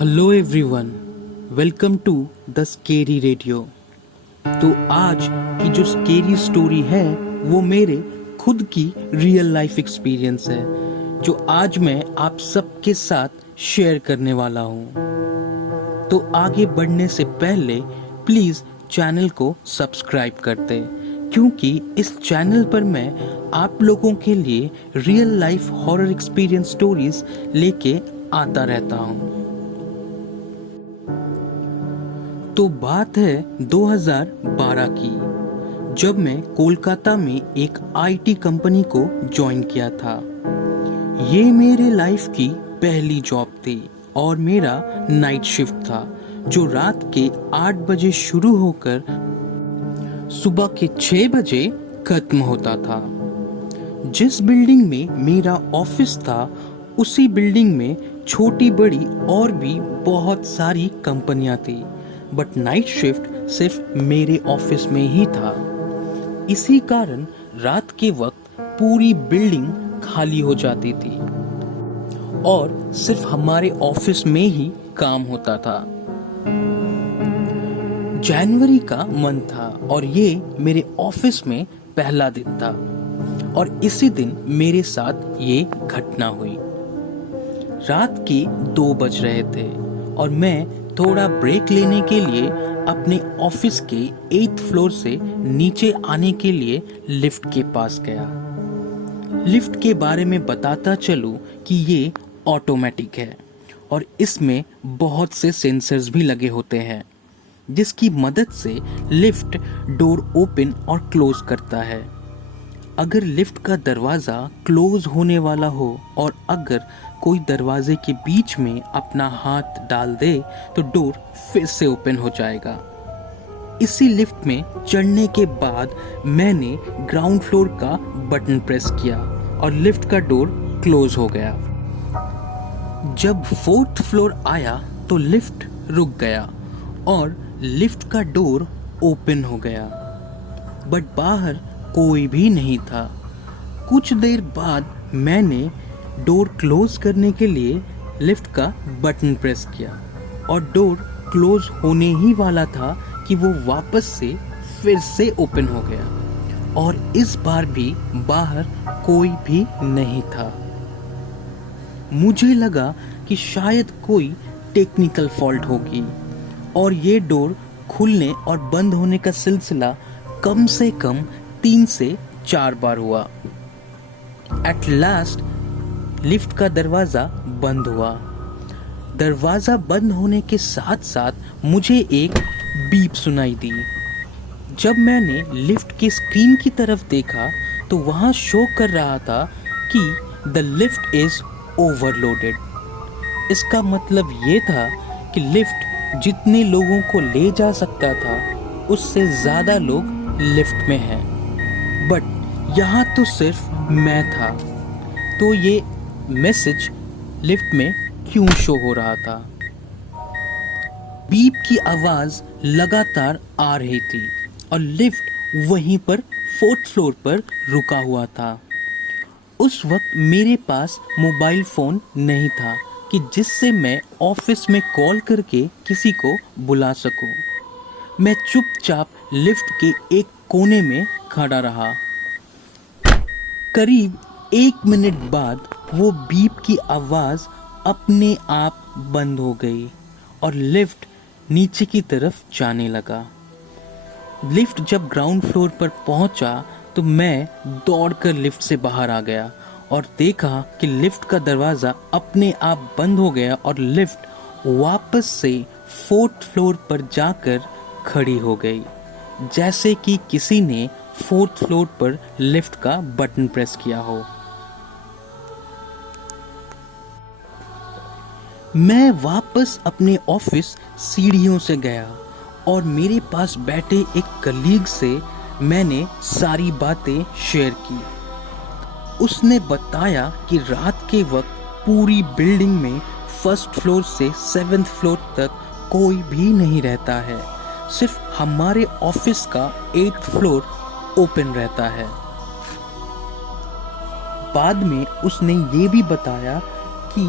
Hello everyone, welcome to the scary radio. तो आज की जो स्केरी स्टोरी है वो मेरे खुद की रियल लाइफ एक्सपीरियंस है जो आज मैं आप सबके साथ शेयर करने वाला हूँ। तो आगे बढ़ने से पहले प्लीज़ चैनल को सब्सक्राइब कर दें, क्योंकि इस चैनल पर मैं आप लोगों के लिए real life horror experience stories लेके आता रहता हूँ। तो बात है 2012 की, जब मैं कोलकाता में एक आईटी कंपनी को ज्वाइन किया था। ये मेरे लाइफ की पहली जॉब थी और मेरा नाइट शिफ्ट था जो रात के 8 बजे शुरू होकर सुबह के 6 बजे खत्म होता था। जिस बिल्डिंग में मेरा ऑफिस था उसी बिल्डिंग में छोटी बड़ी और भी बहुत सारी कंपनियां थी, बट नाइट शिफ्ट सिर्फ मेरे ऑफिस में ही था। इसी कारण रात के वक्त पूरी बिल्डिंग खाली हो जाती थी और सिर्फ हमारे ऑफिस में ही काम होता था। जनवरी का मंथ था और ये मेरे ऑफिस में पहला दिन था और इसी दिन मेरे साथ ये घटना हुई। रात के 2 बज रहे थे और मैं थोड़ा ब्रेक लेने के लिए अपने ऑफिस के 8th फ्लोर से नीचे आने के लिए लिफ्ट के पास गया। लिफ्ट के बारे में बताता चलूं कि ये ऑटोमेटिक है और इसमें बहुत से सेंसर्स भी लगे होते हैं जिसकी मदद से लिफ्ट डोर ओपन और क्लोज करता है। अगर लिफ्ट का दरवाज़ा क्लोज होने वाला हो और अगर कोई दरवाजे के बीच में अपना हाथ डाल दे तो डोर फिर से ओपन हो जाएगा। इसी लिफ्ट में चढ़ने के बाद मैंने ग्राउंड फ्लोर का बटन प्रेस किया और लिफ्ट का डोर क्लोज हो गया। जब 4th फ्लोर आया तो लिफ्ट रुक गया और लिफ्ट का डोर ओपन हो गया, बट बाहर कोई भी नहीं था। कुछ देर बाद मैंने डोर क्लोज करने के लिए लिफ्ट का बटन प्रेस किया और डोर क्लोज होने ही वाला था कि वो वापस से फिर से ओपन हो गया और इस बार भी बाहर कोई भी नहीं था। मुझे लगा कि शायद कोई टेक्निकल फॉल्ट होगी और ये डोर खुलने और बंद होने का सिलसिला कम से कम 3 से 4 बार हुआ। एट लास्ट लिफ्ट का दरवाज़ा बंद हुआ। दरवाज़ा बंद होने के साथ साथ मुझे एक बीप सुनाई दी। जब मैंने लिफ्ट की स्क्रीन की तरफ देखा तो वहाँ शो कर रहा था कि द लिफ्ट इज़ ओवरलोडेड। इसका मतलब ये था कि लिफ्ट जितने लोगों को ले जा सकता था उससे ज़्यादा लोग लिफ्ट में हैं, बट यहाँ तो सिर्फ मैं था। तो ये मैसेज लिफ्ट में क्यों शो हो रहा था? बीप की आवाज़ लगातार आ रही थी और लिफ्ट वहीं पर 4th फ्लोर पर रुका हुआ था। उस वक्त मेरे पास मोबाइल फ़ोन नहीं था कि जिससे मैं ऑफिस में कॉल करके किसी को बुला सकूं। मैं चुपचाप लिफ्ट के एक कोने में खड़ा रहा। करीब 1 मिनट बाद वो बीप की आवाज़ अपने आप बंद हो गई और लिफ्ट नीचे की तरफ जाने लगा। लिफ्ट जब ग्राउंड फ्लोर पर पहुंचा तो मैं दौड़कर लिफ्ट से बाहर आ गया और देखा कि लिफ्ट का दरवाज़ा अपने आप बंद हो गया और लिफ्ट वापस से 4th फ्लोर पर जाकर खड़ी हो गई, जैसे कि किसी ने 4th फ्लोर पर लिफ्ट का बटन प्रेस किया हो। मैं वापस अपने ऑफिस सीढ़ियों से गया और मेरे पास बैठे एक कलीग से मैंने सारी बातें शेयर की। उसने बताया कि रात के वक्त पूरी बिल्डिंग में 1st फ्लोर से 7th फ्लोर तक कोई भी नहीं रहता है, सिर्फ हमारे ऑफिस का 8th फ्लोर ओपन रहता है। बाद में उसने ये भी बताया कि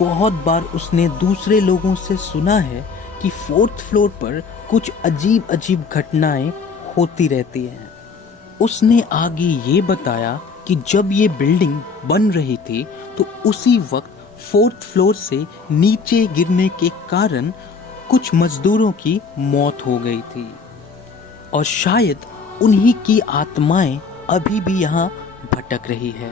बहुत बार उसने दूसरे लोगों से सुना है कि 4th फ्लोर पर कुछ अजीब अजीब घटनाएं होती रहती हैं। उसने आगे ये बताया कि जब ये बिल्डिंग बन रही थी तो उसी वक्त 4th फ्लोर से नीचे गिरने के कारण कुछ मजदूरों की मौत हो गई थी और शायद उन्हीं की आत्माएं अभी भी यहाँ भटक रही है।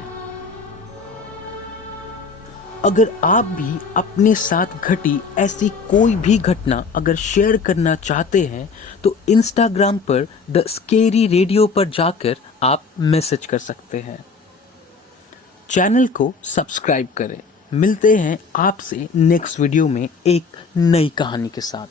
अगर आप भी अपने साथ घटी ऐसी कोई भी घटना अगर शेयर करना चाहते हैं तो इंस्टाग्राम पर द स्केरी रेडियो पर जाकर आप मैसेज कर सकते हैं। चैनल को सब्सक्राइब करें। मिलते हैं आपसे नेक्स्ट वीडियो में एक नई कहानी के साथ।